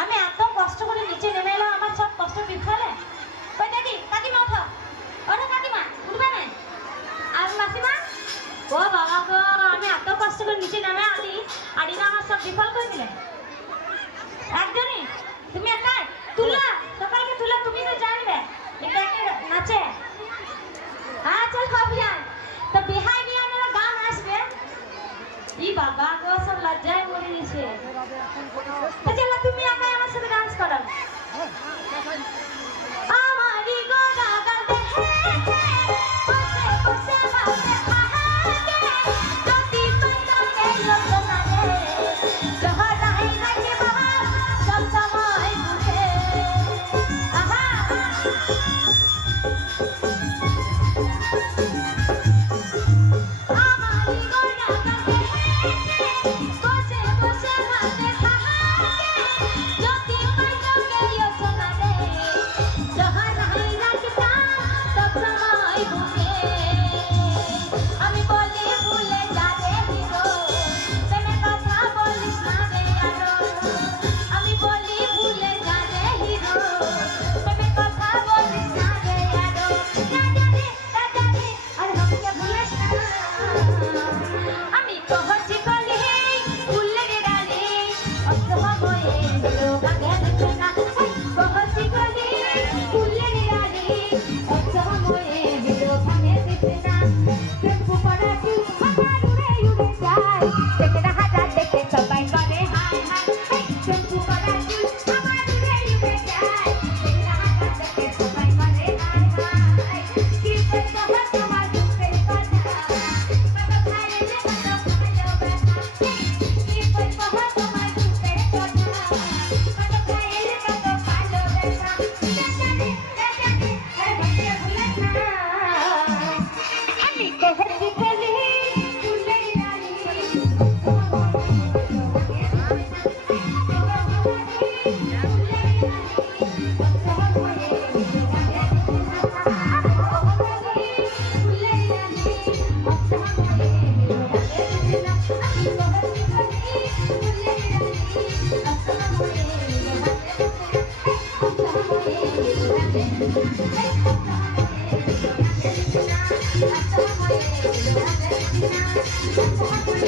আমি এত কষ্ট করে নিচে নেমে এলাম, আমার সব কষ্ট বিফলে। ওই দেখি কাকিমা, ওঠো ওঠো কাকিমা, উঠবে না? আর মাসিমা, ও বাবা গো, আমি এত কষ্ট করে নিচে নেমে আলি, আলিরা আমার সব বিফল করে দিলে। একজনই তুমি একাই তুলা, সকালকে তুলা, তুমি তো জানবে এটা একটা নাচে। হ্যাঁ চল বিহান, তো বিহাই বিহানেরা গান আসবে। ই বাবা গো, সব লজ্জায় মরে গেছে। চলো তুমি একাই আমার সাথে ডান্স করো। আমারি গো গাগা দেহে বসে বসে ভাবে আহাকে, যদি পাইতে লোচনা রে জহরাই রাখে বাবা সব সময় বুঝে। আহা আমারি গো গাগা দেহে বসে বসে ভাবে আহাকে, যদি পাইতে লোচনা রে জহরাই রাখে সব সময় বুঝে। আমি বলি ভুলে যা রে হিরো, তেনে কথা বলিস না রে আরো। আমি বলি ভুলে যা রে হিরো, তেনে কথা বলিস না রে আরো। রাজা রে আর আমাকে ভুলিস না। আমি কহছি কলি ভুলে রে ডালি, অস্ত হয়ে গেলো আগে দেখো না। কহছি কলি ভুলে রে ডালি, অস্ত হয়ে গেলো আগে দেখো না। টেম্পু পড়া কি আমার উড়ে উড়ে যায়, দেখে না হাজার দেখে সবাই করে হায় হায়। টেম্পু পড়া কি আমার উড়ে উড়ে যায়, দেখে না হাজার দেখে সবাই করে হায় হায়। কি বলবো তোমার দুঃখের কথা, কত খাইলে যে কত খাইলো ব্যথা। কি বলবো তোমার দুঃখের কথা, কত খাইলে কত খাইলো ব্যথা। রাজারে আর ভাগ্য ভুলিস না। আমি কহছি কলি ভুলে ডালি, Thank you.